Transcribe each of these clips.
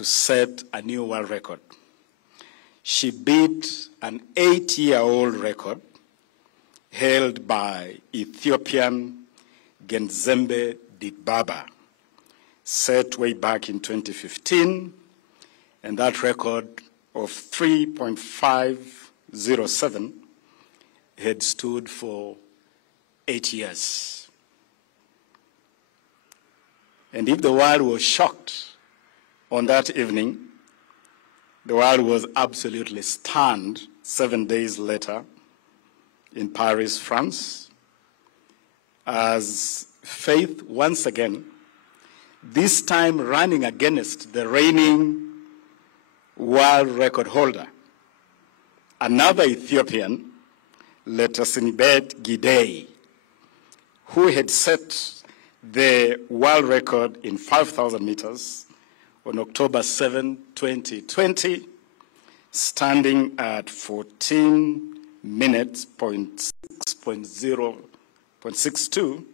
to set a new world record. She beat an 8-year-old record held by Ethiopian Genzembe Dibaba, set way back in 2015, and that record of 3.507 had stood for 8 years. And if the world was shocked on that evening, the world was absolutely stunned 7 days later in Paris, France, as Faith once again, this time running against the reigning world record holder, another Ethiopian, Letasinbet Gidey, who had set the world record in 5,000 meters on October 7, 2020, standing at 14 minutes, 0.62,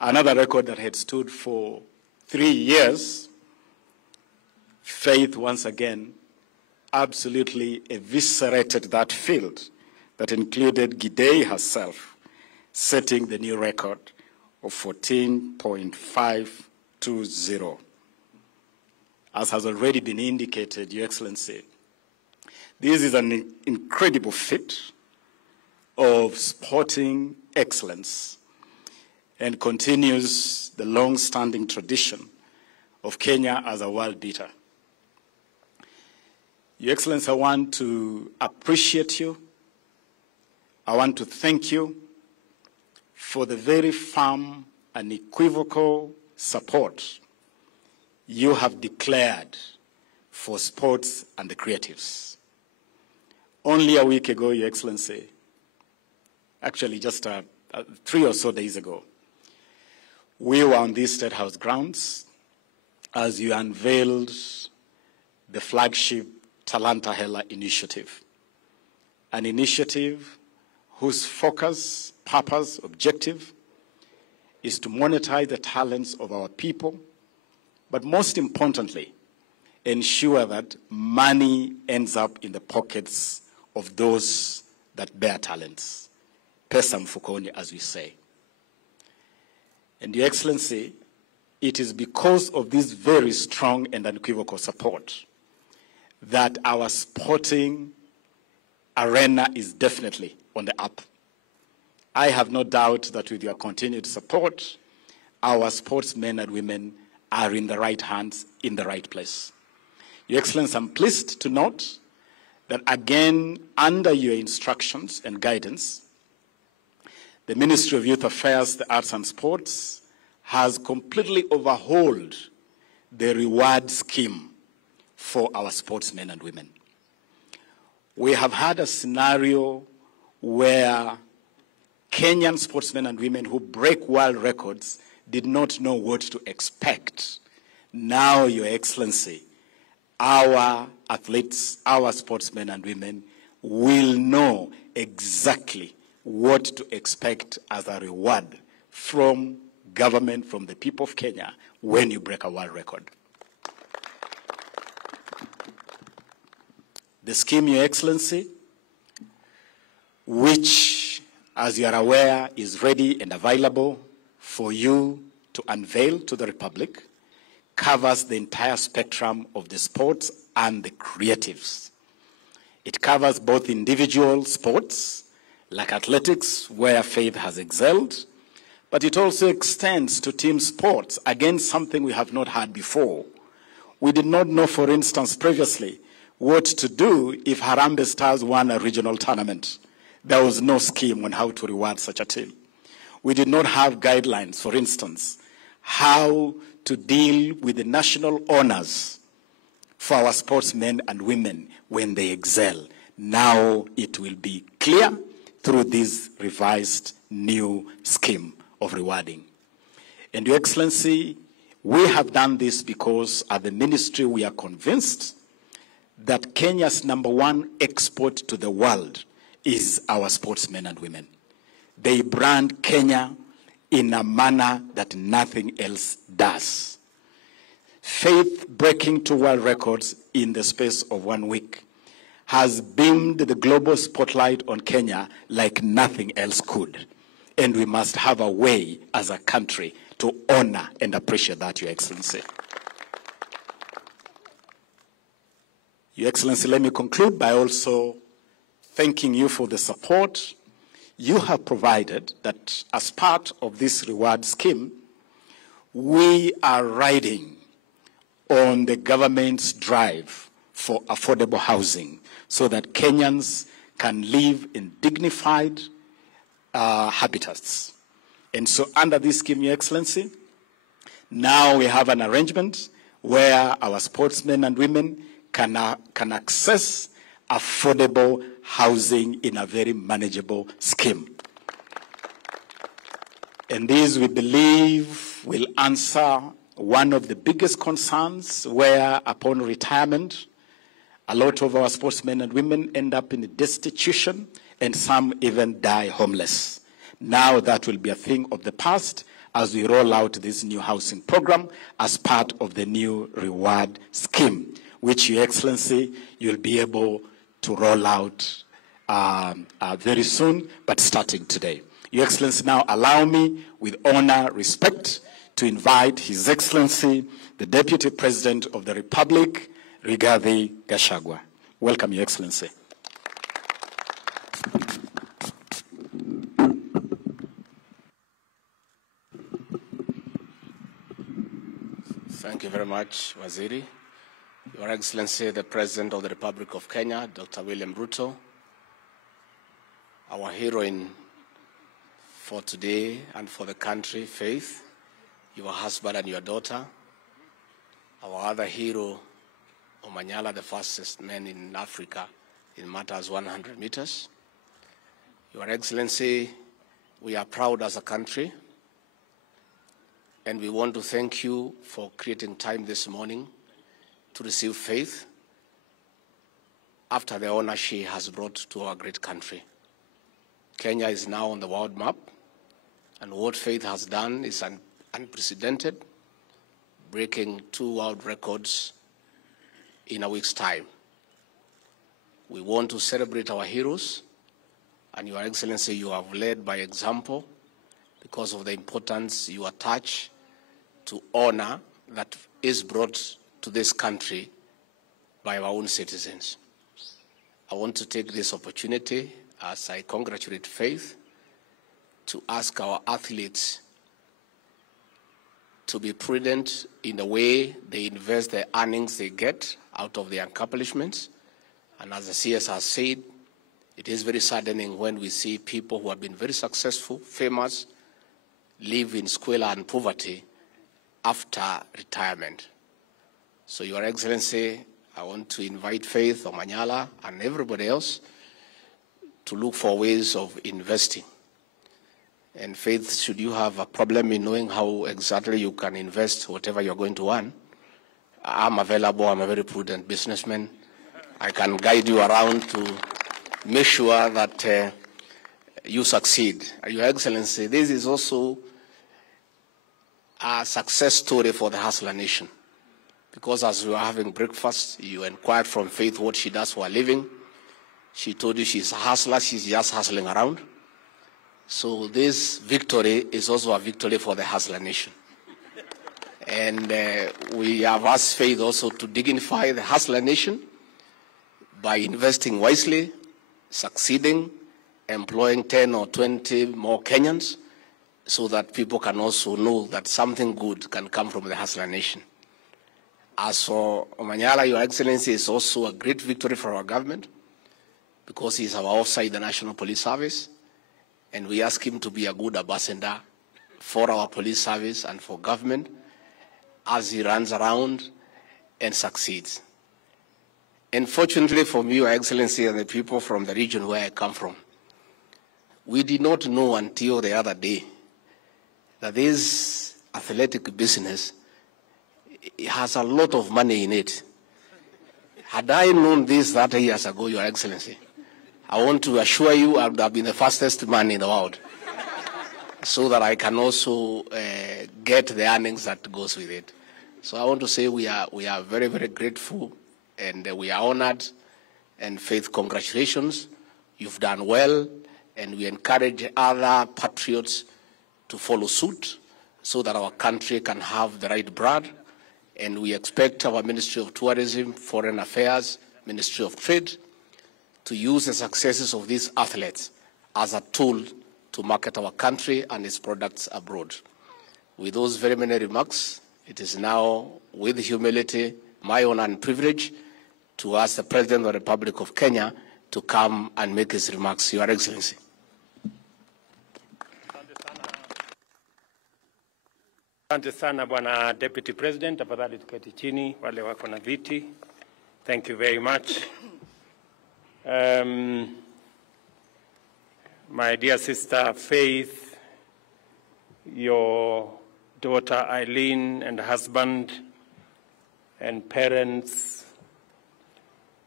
another record that had stood for 3 years. Faith once again absolutely eviscerated that field that included Gidey herself, setting the new record of 14.520. As has already been indicated, Your Excellency, this is an incredible feat of sporting excellence and continues the long-standing tradition of Kenya as a world beater. Your Excellency, I want to appreciate you. I want to thank you for the very firm and equivocal support you have declared for sports and the creatives. Only a week ago, Your Excellency, actually just 3 or so days ago, we were on these State House grounds as you unveiled the flagship Talanta Hela initiative, an initiative whose focus, purpose, objective is to monetize the talents of our people, but most importantly, ensure that money ends up in the pockets of those that bear talents. Pesa mfukoni, as we say. And Your Excellency, it is because of this very strong and unequivocal support that our sporting arena is definitely on the up. I have no doubt that with your continued support, our sportsmen and women are in the right hands, in the right place. Your Excellency, I'm pleased to note that again, under your instructions and guidance, the Ministry of Youth Affairs, the Arts and Sports has completely overhauled the reward scheme for our sportsmen and women. We have had a scenario where Kenyan sportsmen and women who break world records did not know what to expect. Now, Your Excellency, our athletes, our sportsmen and women will know exactly what to expect as a reward from government, from the people of Kenya, when you break a world record. The scheme, Your Excellency, which, as you are aware, is ready and available for you to unveil to the Republic, covers the entire spectrum of the sports and the creatives. It covers both individual sports, like athletics, where Faith has excelled, but it also extends to team sports, again, something we have not had before. We did not know, for instance, previously, what to do if Harambee Stars won a regional tournament. There was no scheme on how to reward such a team. We did not have guidelines, for instance, how to deal with the national honors for our sportsmen and women when they excel. Now it will be clear through this revised new scheme of rewarding. And Your Excellency, we have done this because at the ministry we are convinced that Kenya's #1 export to the world is our sportsmen and women. They brand Kenya in a manner that nothing else does. Faith breaking to world records in the space of 1 week has beamed the global spotlight on Kenya like nothing else could. And we must have a way as a country to honor and appreciate that, Your Excellency. Your Excellency, let me conclude by also thanking you for the support you have provided that as part of this reward scheme, we are riding on the government's drive for affordable housing so that Kenyans can live in dignified habitats. And so under this scheme, Your Excellency, now we have an arrangement where our sportsmen and women can access affordable housing in a very manageable scheme. And this, we believe, will answer one of the biggest concerns where, upon retirement, a lot of our sportsmen and women end up in destitution and some even die homeless. Now that will be a thing of the past as we roll out this new housing program as part of the new reward scheme, which, Your Excellency, you'll be able to roll out very soon, but starting today. Your Excellency, now allow me, with honor, respect, to invite His Excellency, the Deputy President of the Republic, Rigathi Gachagua. Welcome, Your Excellency. Thank you very much, Waziri. Your Excellency, the President of the Republic of Kenya, Dr. William Ruto, our heroine for today and for the country, Faith, your husband and your daughter, our other hero, Omanyala, the fastest man in Africa in matters 100 meters. Your Excellency, we are proud as a country, and we want to thank you for creating time this morning to receive Faith after the honor she has brought to our great country. Kenya is now on the world map, and what Faith has done is unprecedented, breaking 2 world records in a week's time. We want to celebrate our heroes, and Your Excellency, you have led by example because of the importance you attach to honor that is brought to this country by our own citizens. I want to take this opportunity, as I congratulate Faith, to ask our athletes to be prudent in the way they invest the earnings they get out of their accomplishments. And as the CS has said, it is very saddening when we see people who have been very successful, famous, live in squalor and poverty after retirement. So, Your Excellency, I want to invite Faith, Omanyala, and everybody else to look for ways of investing. And Faith, should you have a problem in knowing how exactly you can invest whatever you're going to earn, I'm available. I'm a very prudent businessman. I can guide you around to make sure that you succeed. Your Excellency, this is also a success story for the Hustler Nation. Because as we were having breakfast, you inquired from Faith what she does for a living. She told you she's a hustler, she's just hustling around. So this victory is also a victory for the Hustler Nation. And we have asked Faith also to dignify the Hustler Nation by investing wisely, succeeding, employing 10 or 20 more Kenyans, so that people can also know that something good can come from the Hustler Nation. As for Omanyala, Your Excellency, is also a great victory for our government because he's our officer in the National Police Service, and we ask him to be a good ambassador for our police service and for government as he runs around and succeeds. And fortunately for me, Your Excellency, and the people from the region where I come from, we did not know until the other day that this athletic business has a lot of money in it. Had I known this 30 years ago, Your Excellency, I want to assure you I would have been the fastest man in the world so that I can also get the earnings that goes with it. So I want to say we are very, very grateful, and we are honored. And Faith, congratulations. You've done well, and we encourage other patriots to follow suit so that our country can have the right blood. And we expect our Ministry of Tourism, Foreign Affairs, Ministry of Trade to use the successes of these athletes as a tool to market our country and its products abroad. With those very many remarks, it is now, with humility, my honor and privilege to ask the President of the Republic of Kenya to come and make his remarks. Your Excellency. Asante sana Bwana Deputy President, tafadhali tuketi chini wale wako na viti. Thank you very much. My dear sister Faith, your daughter Eileen and husband and parents,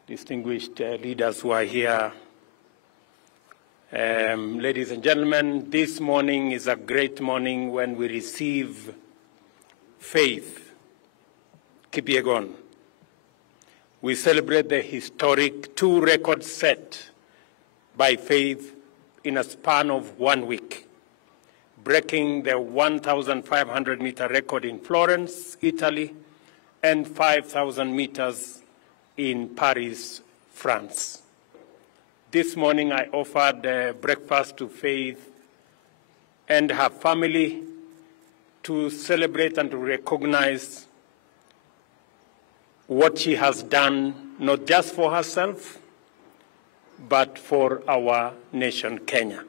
distinguished leaders who are here. Ladies and gentlemen, this morning is a great morning when we receive Faith Kipyegon. We celebrate the historic 2 records set by Faith in a span of 1 week, breaking the 1,500-meter record in Florence, Italy, and 5,000 meters in Paris, France. This morning I offered breakfast to Faith and her family to celebrate and to recognize what she has done, not just for herself, but for our nation, Kenya.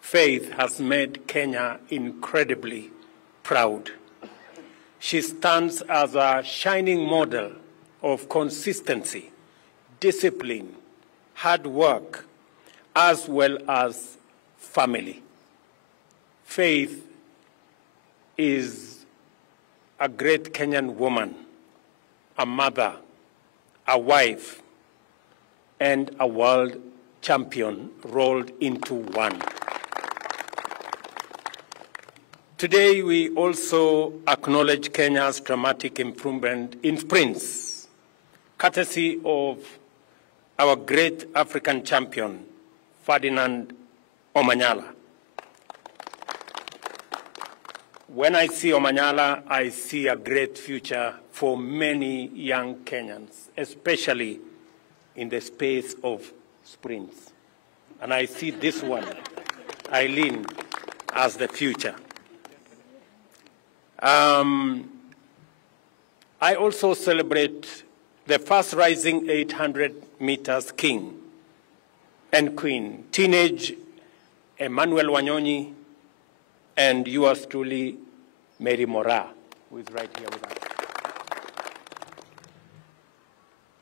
Faith has made Kenya incredibly proud. She stands as a shining model of consistency, discipline, hard work, as well as family. Faith is a great Kenyan woman, a mother, a wife, and a world champion rolled into one. Today, we also acknowledge Kenya's dramatic improvement in sprints, courtesy of our great African champion, Ferdinand Omanyala. When I see Omanyala, I see a great future for many young Kenyans, especially in the space of sprints. And I see this one, Eileen, as the future. I also celebrate the first rising 800 meters king and queen, teenage Emmanuel Wanyonyi, and yours truly, Mary Mora, who is right here with us.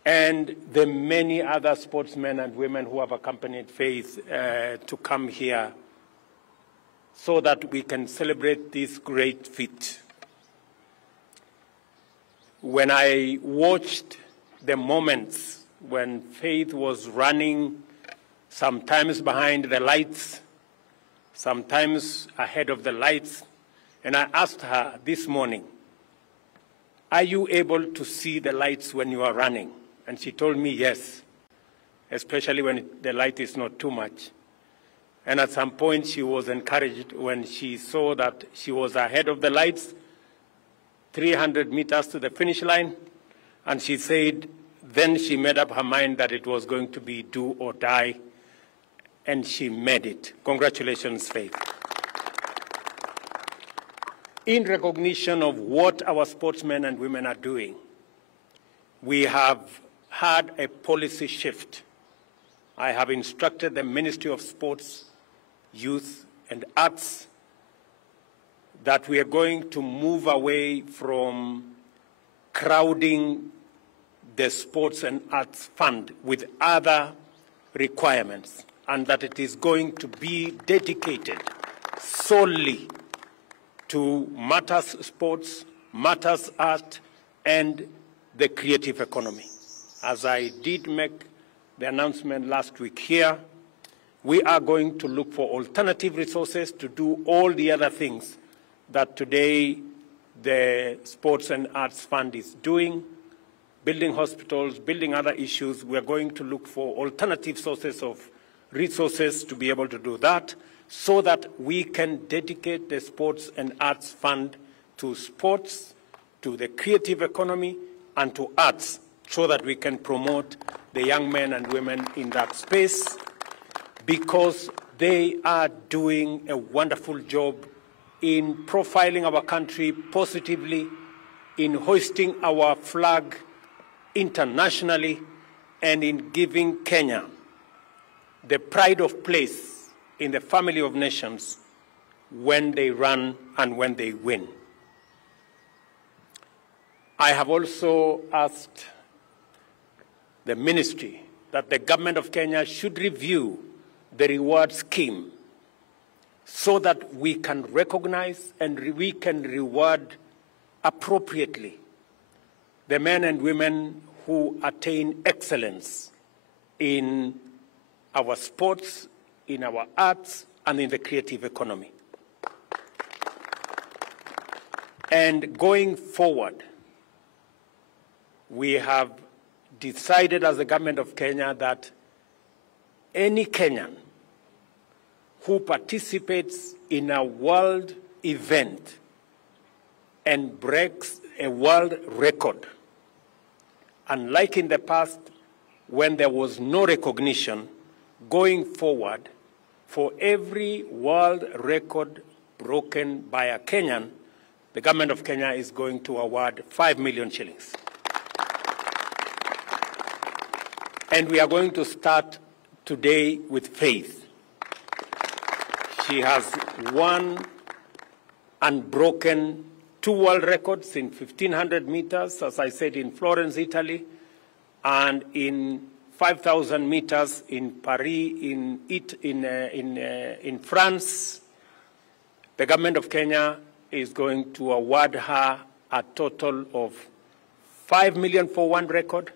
And the many other sportsmen and women who have accompanied Faith to come here so that we can celebrate this great feat. When I watched the moments when Faith was running, sometimes behind the lights, sometimes ahead of the lights, and I asked her this morning, are you able to see the lights when you are running? And she told me yes, especially when the light is not too much. And at some point she was encouraged when she saw that she was ahead of the lights, 300 meters to the finish line, and she said then she made up her mind that it was going to be do or die, and she made it. Congratulations, Faith. In recognition of what our sportsmen and women are doing, we have had a policy shift. I have instructed the Ministry of Sports, Youth and Arts that we are going to move away from crowding the Sports and Arts Fund with other requirements, and that it is going to be dedicated solely to matters sports, matters art, and the creative economy. As I did make the announcement last week here, we are going to look for alternative resources to do all the other things that today the Sports and Arts Fund is doing, building hospitals, building other issues. We are going to look for alternative sources of resources to be able to do that, so that we can dedicate the Sports and Arts Fund to sports, to the creative economy, and to arts, so that we can promote the young men and women in that space, because they are doing a wonderful job in profiling our country positively, in hoisting our flag internationally, and in giving Kenya the pride of place in the family of nations when they run and when they win. I have also asked the ministry that the government of Kenya should review the reward scheme so that we can recognize and we can reward appropriately the men and women who attain excellence in our sports, in our arts, and in the creative economy. And going forward, we have decided as the government of Kenya that any Kenyan who participates in a world event and breaks a world record, unlike in the past when there was no recognition, going forward, for every world record broken by a Kenyan, the government of Kenya is going to award 5 million shillings. And we are going to start today with Faith. She has won and broken 2 world records in 1,500 meters, as I said, in Florence, Italy, and in 5,000 meters in Paris, in France. The government of Kenya is going to award her a total of 5 million for 1 record,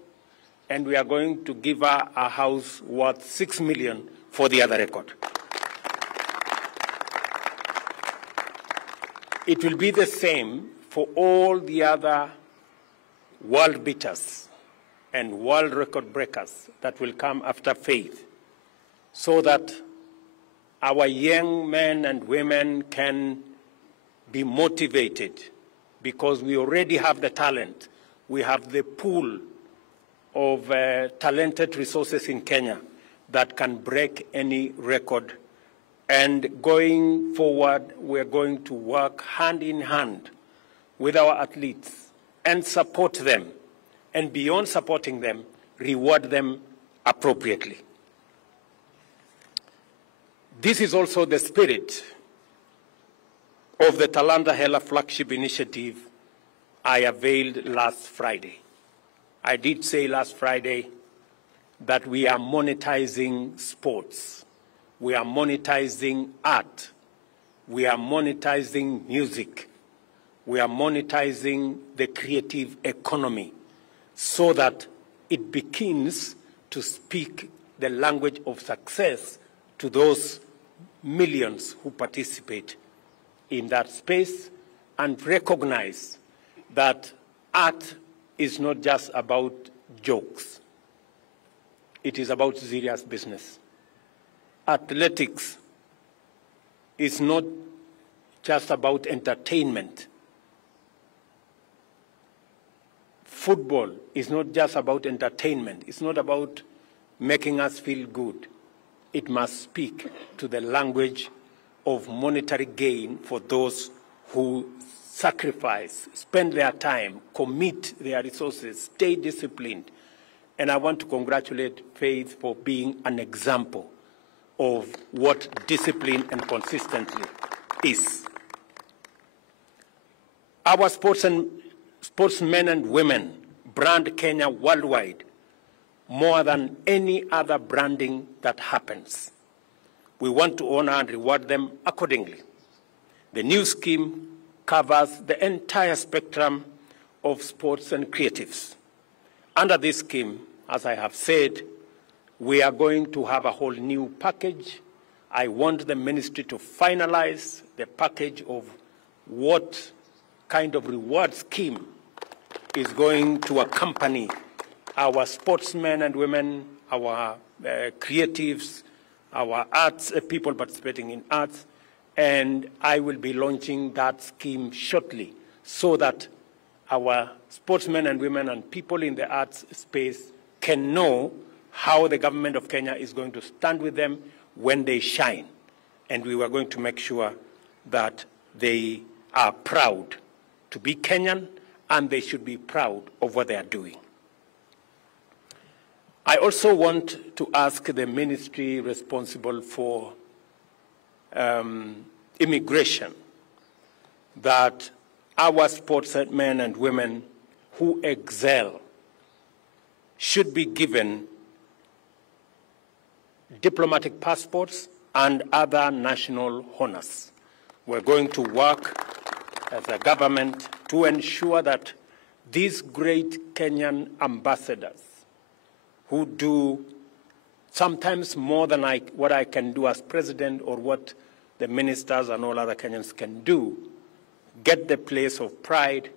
and we are going to give her a house worth 6 million for the other record. It will be the same for all the other world beaters and world record breakers that will come after Faith, so that our young men and women can be motivated, because we already have the talent. We have the pool of talented resources in Kenya that can break any record. And going forward, we're going to work hand in hand with our athletes and support them. And beyond supporting them, reward them appropriately. This is also the spirit of the Talanta Hela flagship initiative I availed last Friday. I did say last Friday that we are monetizing sports. We are monetizing art. We are monetizing music. We are monetizing the creative economy so that it begins to speak the language of success to those millions who participate in that space, and recognize that art is not just about jokes. It is about serious business. Athletics is not just about entertainment. Football is not just about entertainment. It's not about making us feel good. It must speak to the language of monetary gain for those who sacrifice, spend their time, commit their resources, stay disciplined. And I want to congratulate Faith for being an example of what discipline and consistency is. Our sportsmen and women brand Kenya worldwide more than any other branding that happens. We want to honor and reward them accordingly. The new scheme covers the entire spectrum of sports and creatives. Under this scheme, as I have said, we are going to have a whole new package. I want the ministry to finalize the package of what kind of reward scheme is going to accompany our sportsmen and women, our creatives, our arts, people participating in arts, and I will be launching that scheme shortly so that our sportsmen and women and people in the arts space can know how the government of Kenya is going to stand with them when they shine. And we were going to make sure that they are proud to be Kenyan, and they should be proud of what they are doing. I also want to ask the ministry responsible for immigration that our sportsmen and women who excel should be given diplomatic passports and other national honors. We're going to work as a government to ensure that these great Kenyan ambassadors who do sometimes more than what I can do as president or what the ministers and all other Kenyans can do, get the place of pride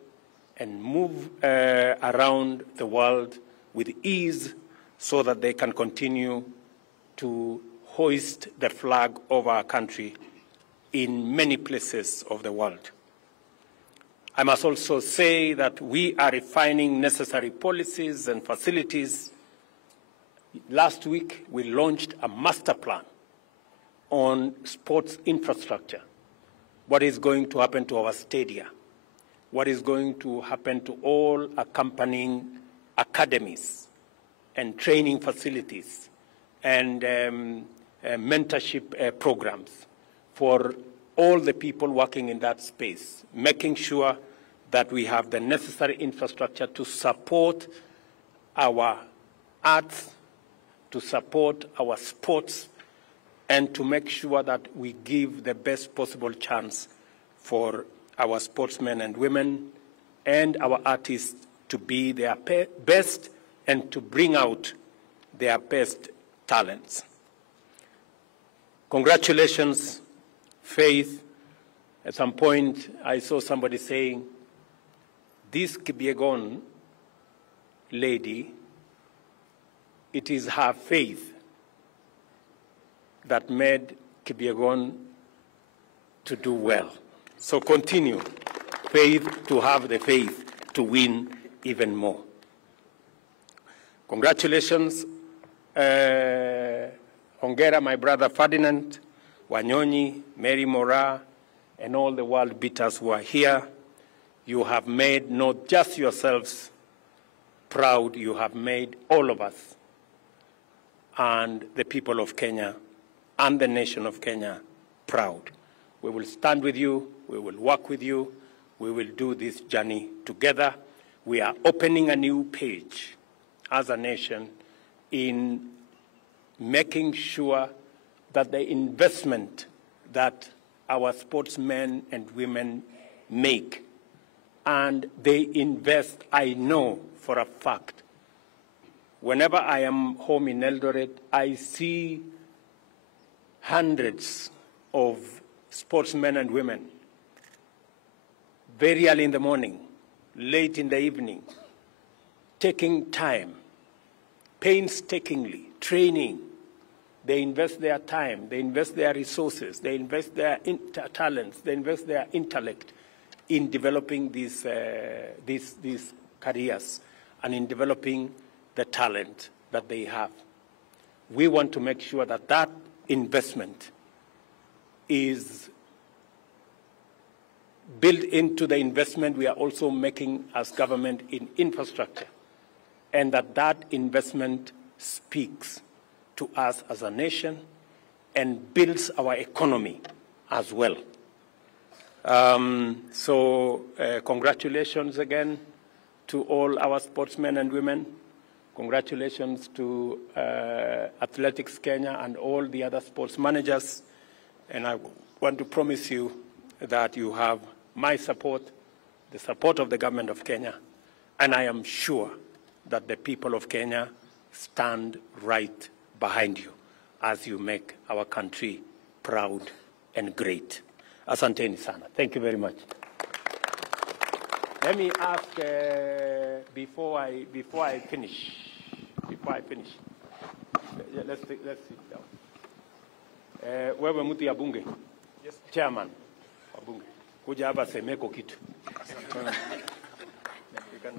and move around the world with ease so that they can continue to hoist the flag of our country in many places of the world. I must also say that we are refining necessary policies and facilities. Last week, we launched a master plan on sports infrastructure. What is going to happen to our stadia? What is going to happen to all accompanying academies and training facilities and mentorship programs for all the people working in that space, making sure that we have the necessary infrastructure to support our arts, to support our sports, and to make sure that we give the best possible chance for our sportsmen and women and our artists to be their best and to bring out their best talents. Congratulations, Faith. At some point, I saw somebody saying, this Kipyegon lady, it is her faith that made Kipyegon to do well. So continue, Faith, to have the faith to win even more. Congratulations, Hongera, my brother Ferdinand, Wanyonyi, Mary Mora, and all the world beaters who are here. You have made not just yourselves proud, you have made all of us and the people of Kenya and the nation of Kenya proud. We will stand with you, we will work with you, we will do this journey together. We are opening a new page as a nation in making sure that the investment that our sportsmen and women make, and they invest, I know for a fact. Whenever I am home in Eldoret, I see hundreds of sportsmen and women very early in the morning, late in the evening, taking time, painstakingly, training. They invest their time, they invest their resources, they invest their talents, they invest their intellect in developing these careers and in developing the talent that they have. We want to make sure that that investment is built into the investment we are also making as government in infrastructure, and that that investment speaks to us as a nation and builds our economy as well. Congratulations again to all our sportsmen and women. Congratulations to Athletics Kenya and all the other sports managers. And I want to promise you that you have my support, the support of the government of Kenya, and I am sure that the people of Kenya stand right behind you as you make our country proud and great. Asanteni sana. Thank you very much. Let me ask before I finish. Let's sit down. Wewe mtu ya bunge? Yes. Chairman wa bunge. Kuja hapa semeko kitu.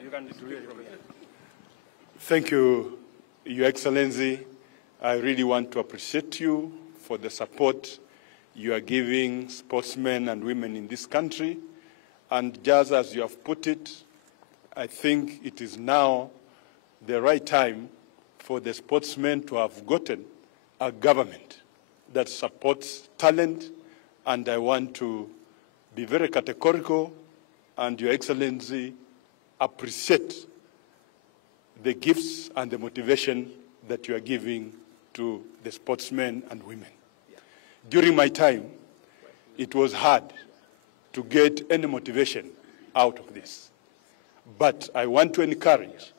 You can do it from here. Thank you, Your Excellency. I really want to appreciate you for the support you are giving sportsmen and women in this country. And just as you have put it, I think it is now the right time for the sportsmen to have gotten a government that supports talent. And I want to be very categorical and, Your Excellency, appreciate the gifts and the motivation that you are giving to the sportsmen and women. During my time, it was hard to get any motivation out of this. But I want to encourage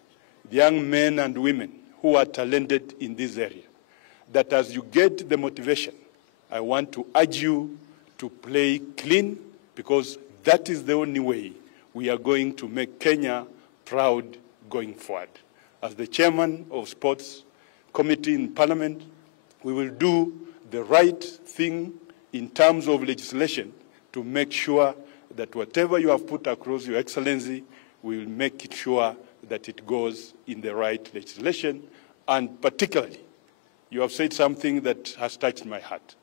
the young men and women who are talented in this area, that as you get the motivation, I want to urge you to play clean, because that is the only way we are going to make Kenya proud going forward. As the chairman of Sports Committee in Parliament, we will do the right thing in terms of legislation to make sure that whatever you have put across, Your Excellency, we will make it sure that it goes in the right legislation. And particularly, you have said something that has touched my heart,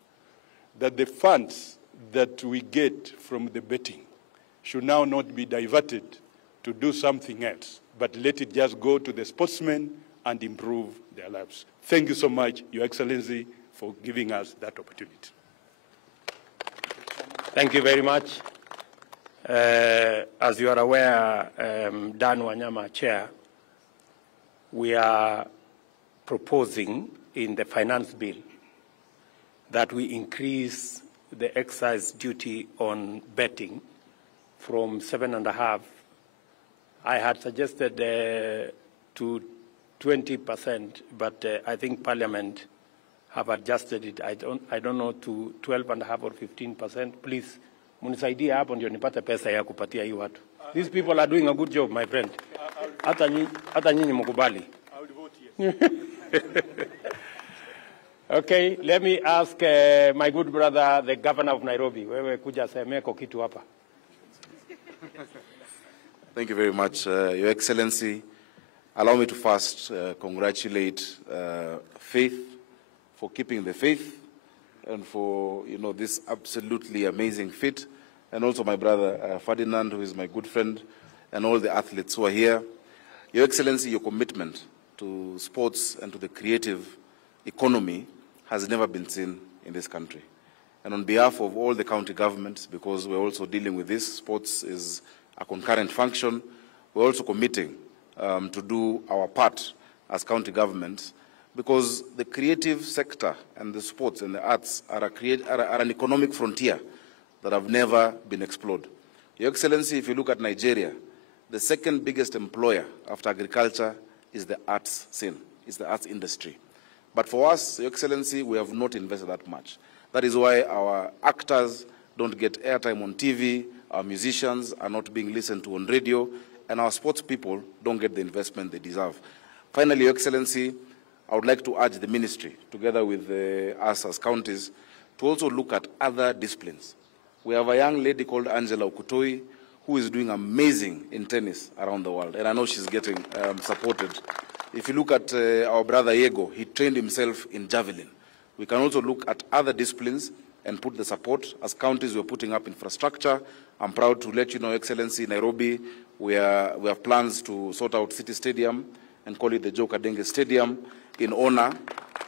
that the funds that we get from the betting should now not be diverted to do something else, but let it just go to the sportsmen and improve their lives. Thank you so much, Your Excellency, for giving us that opportunity. Thank you very much. As you are aware, Dan Wanyama, Chair, we are proposing in the finance bill that we increase the excise duty on betting from 7.5%. I had suggested to 20%, but I think Parliament have adjusted it. I don't know, to 12.5% or 15%. Please, munisaidie hapo ndio nipate pesa ya kupatia hii watu. These people are doing a good job, my friend. Hata nyinyi mkubali. I will vote yes. Okay, let me ask my good brother, the governor of Nairobi. Wewe kuja semeko kitu hapa. Thank you very much, Your Excellency. Allow me to first congratulate Faith for keeping the faith and for this absolutely amazing feat, and also my brother Ferdinand, who is my good friend, and all the athletes who are here. Your Excellency, your commitment to sports and to the creative economy has never been seen in this country. And on behalf of all the county governments, because we're also dealing with this, sports is a concurrent function, we're also committing to do our part as county governments, because the creative sector and the sports and the arts are an economic frontier that have never been explored. Your Excellency, if you look at Nigeria, the second biggest employer after agriculture is the arts scene, is the arts industry. But for us, Your Excellency, we have not invested that much. That is why our actors don't get airtime on TV, our musicians are not being listened to on radio, and our sports people don't get the investment they deserve. Finally, Your Excellency, I would like to urge the ministry, together with us as counties, to also look at other disciplines. We have a young lady called Angela Okutoi, who is doing amazing in tennis around the world, and I know she's getting supported. If you look at our brother Yego, he trained himself in javelin. We can also look at other disciplines and put the support. As counties, we're putting up infrastructure. I'm proud to let you know, Excellency, Nairobi, we have plans to sort out City Stadium and call it the Joe Kadenge Stadium in honor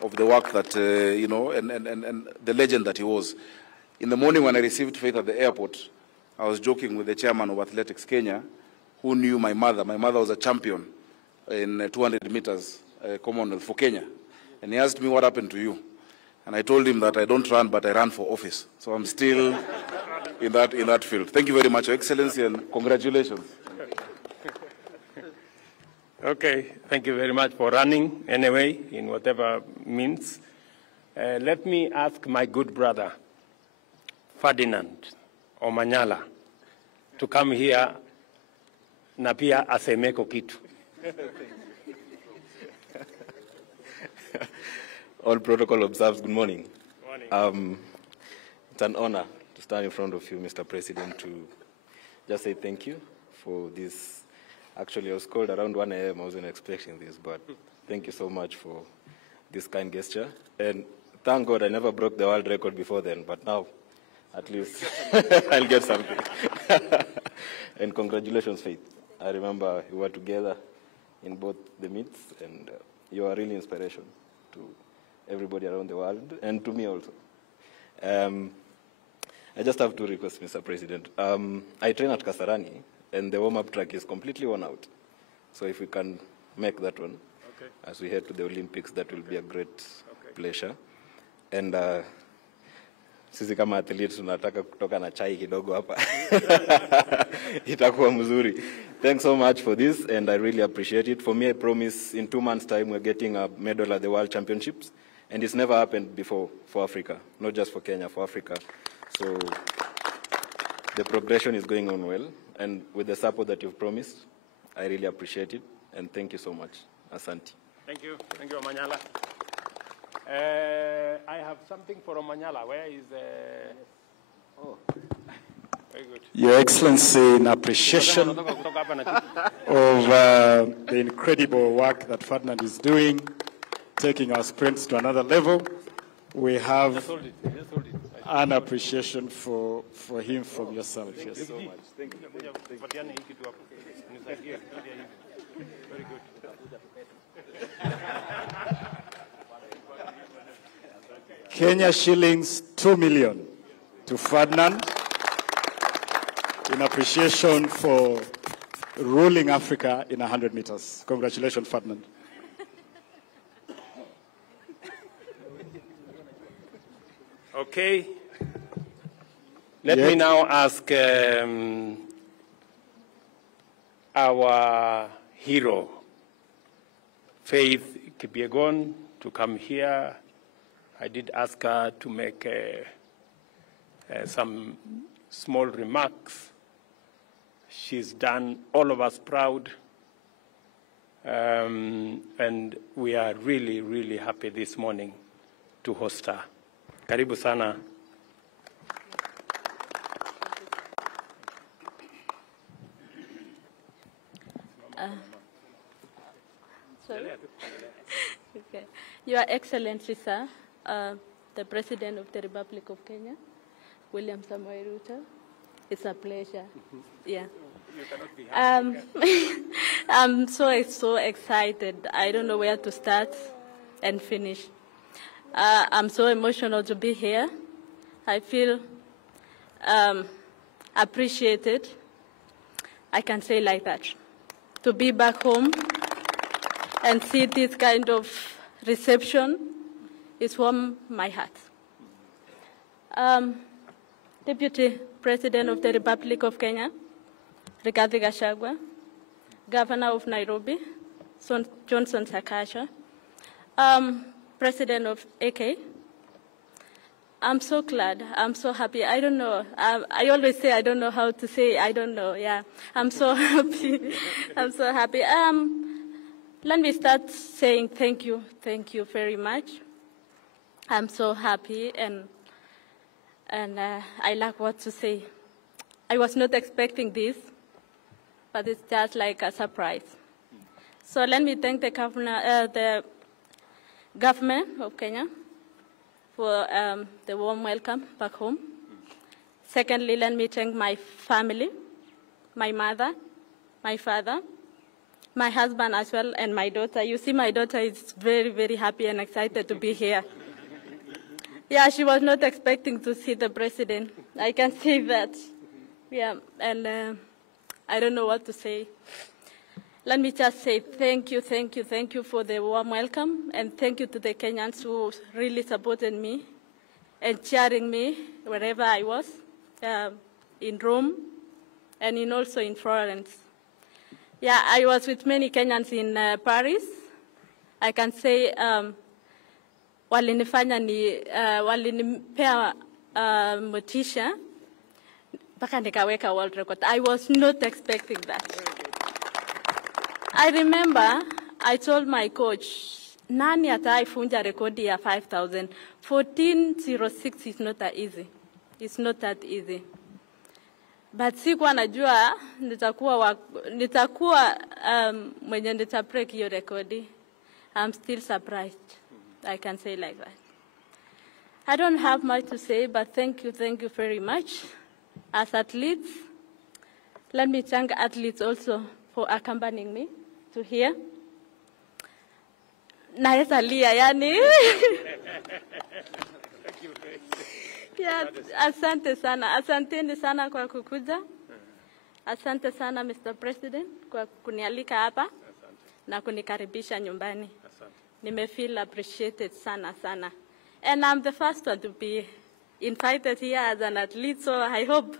of the work that, and the legend that he was. In the morning when I received Faith at the airport, I was joking with the chairman of Athletics Kenya, who knew my mother. My mother was a champion in 200 meters Commonwealth for Kenya. And he asked me, what happened to you? And I told him that I don't run, but I ran for office. So I'm still in that field. Thank you very much, Your Excellency, and congratulations. Okay, thank you very much for running anyway, in whatever means. Let me ask my good brother, Ferdinand Omanyala, to come here na pia asemeko kitu. All protocol observed, good morning. Morning. It's an honor to stand in front of you, Mr. President, to just say thank you for this. Actually, I was called around 1 a.m. I wasn't expecting this, but thank you so much for this kind gesture. And thank God I never broke the world record before then, but now at least I'll get something. And congratulations, Faith. I remember we were together in both the meets, and you are really inspiration to everybody around the world, and to me also. I just have two requests, Mr. President. I train at Kasarani, and the warm-up track is completely worn out. So if we can make that one, okay, as we head to the Olympics, that will be a great pleasure. And sisi kama athletes tunataka kutoka na chai kidogo hapa. Itakuwa mzuri. Thanks so much for this, and I really appreciate it. For me, I promise in 2 months' time we're getting a medal at the World Championships, and it's never happened before for Africa, not just for Kenya, for Africa. So the progression is going on well, and with the support that you've promised, I really appreciate it, and thank you so much. Asante. Thank you, Omanyala. I have something for Omanyala. Where is Oh, very good. Your Excellency, in appreciation of the incredible work that Ferdinand is doing, taking our sprints to another level, we have Just hold it. an appreciation for him from yourself. Yes. So much. Thank you. Very good. Kenya shillings 2 million to Ferdinand in appreciation for ruling Africa in 100 meters. Congratulations, Ferdinand. Okay. Let me now ask our hero, Faith Kipyegon, to come here. I did ask her to make some small remarks. She's done all of us proud, and we are really, really happy this morning to host her. Karibu sana. Sorry. Okay. Your Excellency, sir, the President of the Republic of Kenya, William Samoei Ruto, it's a pleasure. Yeah. I'm so excited. I don't know where to start and finish. I'm so emotional to be here. I feel appreciated. I can say like that. To be back home and see this kind of reception is warm my heart. Deputy President of the Republic of Kenya, Rigathi Gachagua, Governor of Nairobi, Johnson Sakaja, President of AK, I'm so glad. I'm so happy. I don't know. I always say I don't know how to say. I don't know. Yeah, I'm so happy. I'm so happy. Let me start saying thank you. Thank you very much. I'm so happy, and I lack what to say. I was not expecting this, but it's just like a surprise. So let me thank the government of Kenya for the warm welcome back home. Secondly, let me thank my family, my mother, my father, my husband as well, and my daughter. You see, my daughter is very, very happy and excited to be here. Yeah, she was not expecting to see the president. I can say that. Yeah, and I don't know what to say. Let me just say thank you for the warm welcome, and thank you to the Kenyans who really supported me and cheering me wherever I was, in Rome and also in Florence. Yeah, I was with many Kenyans in Paris. I can say walinipea motisha mpaka nikaweka world record. I was not expecting that. I remember I told my coach, nani ataifunja rekodi ya 5,000? 1406 is not that easy. It's not that easy. But sikuwa najua nitakuwa mwenye nitabreak hiyo rekodi. I'm still surprised. I can say like that. I don't have much to say, but thank you very much. As athletes, let me thank athletes also for accompanying me to here. Naeza lia, yani. Yeah, asante sana. Asanteni sana kwa kukuja. Asante sana Mr. President kwa kunialika hapa na kunikaribisha nyumbani. Feel appreciated sana sana. And I'm the first one to be invited here as an athlete, so I hope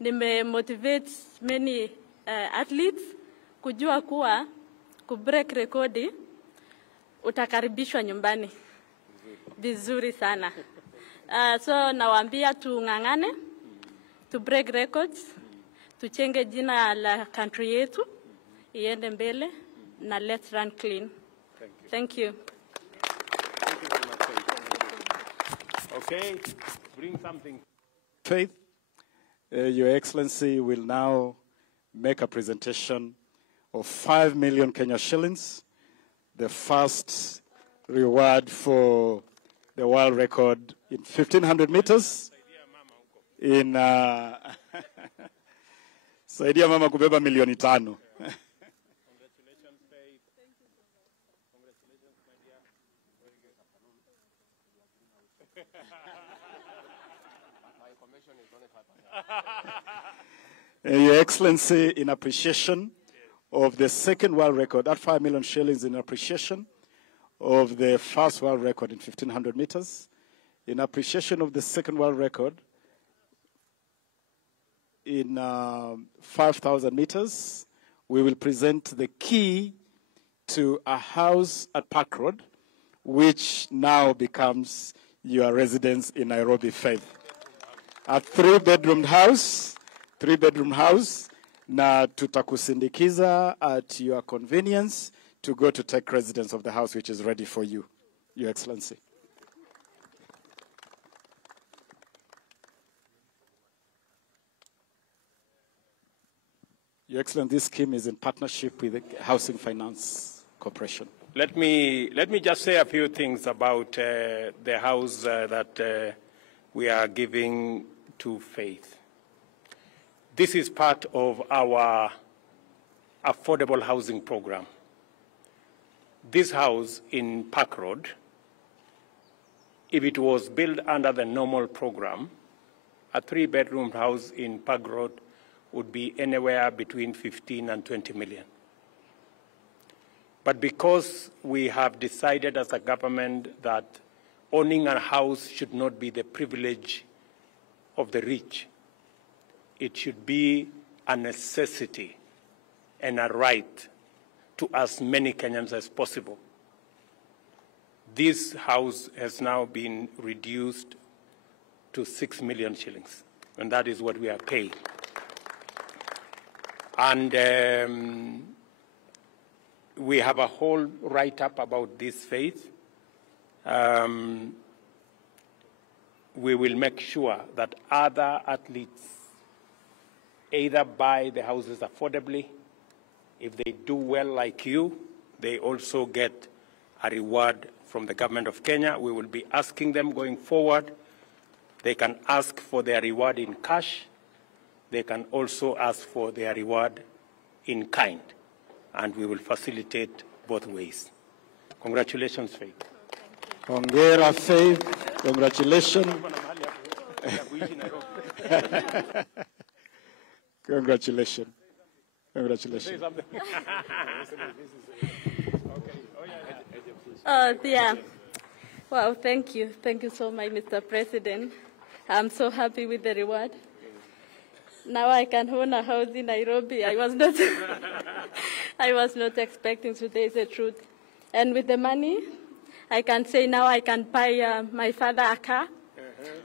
motivate many athletes kujua kuwa kubreak rekodi utakaribishwa nyumbani vizuri sana. So nawaambia tung'ang'ane, to break records, tuchenge jina la country yetu, iende mbele, na let's run clean. Thank you. Okay, bring something. Faith, Your Excellency will now make a presentation of 5 million Kenya shillings, the first reward for the world record in 1,500 meters. In saidia mama kubeba milioni 5. Congratulations, Faith. Thank you so much. Congratulations, my dear. My information is only 5%. Your Excellency, in appreciation of the second world record, that 5 million shillings in appreciation of the first world record in 1,500 meters, in appreciation of the second world record in 5,000 meters, we will present the key to a house at Park Road, which now becomes your residence in Nairobi, Faith. A three-bedroom house, na tutakusindikiza at your convenience to go to take residence of the house, which is ready for you, Your Excellency. Your Excellency, this scheme is in partnership with the Housing Finance Corporation. Let me just say a few things about the house that we are giving to Faith. This is part of our affordable housing program. This house in Park Road, if it was built under the normal program, a three-bedroom house in Park Road would be anywhere between 15 and 20 million. But because we have decided as a government that owning a house should not be the privilege of the rich, it should be a necessity and a right to as many Kenyans as possible. This house has now been reduced to 6 million shillings, and that is what we are paying. And we have a whole write-up about this, Faith. We will make sure that other athletes either buy the houses affordably. If they do well like you, they also get a reward from the government of Kenya. We will be asking them going forward. They can ask for their reward in cash. They can also ask for their reward in kind. And we will facilitate both ways. Congratulations, Faith. Hongera, Faith. Congratulations. Congratulations. Congratulations. Yeah. Wow, thank you. Thank you so much, Mr. President. I'm so happy with the reward. Now I can own a house in Nairobi. I was not expecting today, is the truth. And with the money, I can say now I can buy my father a car.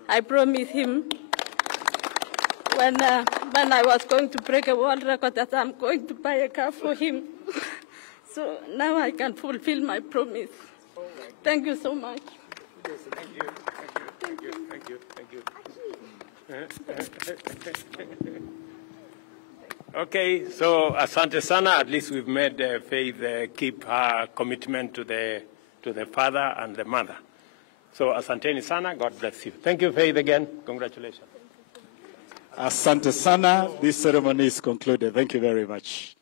I promised him when I was going to break a world record that I'm going to buy a car for him. So now I can fulfill my promise. Thank you so much. Yes, thank you. Thank you. Thank you. Thank you. Okay, so asante sana. At least we've made Faith keep her commitment to the father and the mother. So asanteni sana. God bless you. Thank you, Faith, again. Congratulations. Asante sana. This ceremony is concluded. Thank you very much.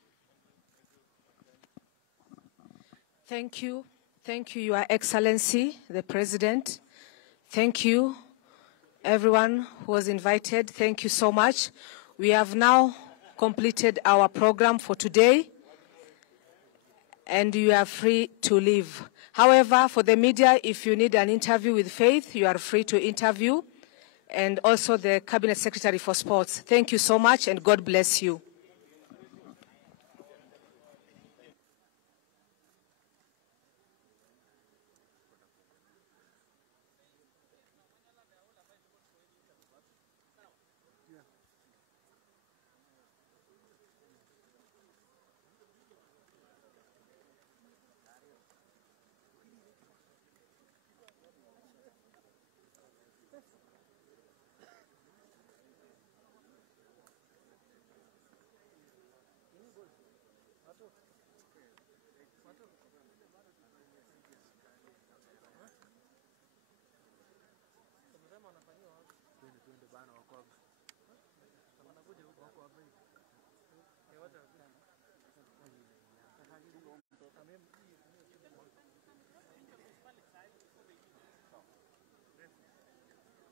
Thank you. Thank you, Your Excellency, the President. Thank you, everyone who was invited. Thank you so much. We have now completed our program for today, and you are free to leave. However, for the media, if you need an interview with Faith, you are free to interview, and also the Cabinet Secretary for Sports. Thank you so much, and God bless you.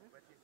But you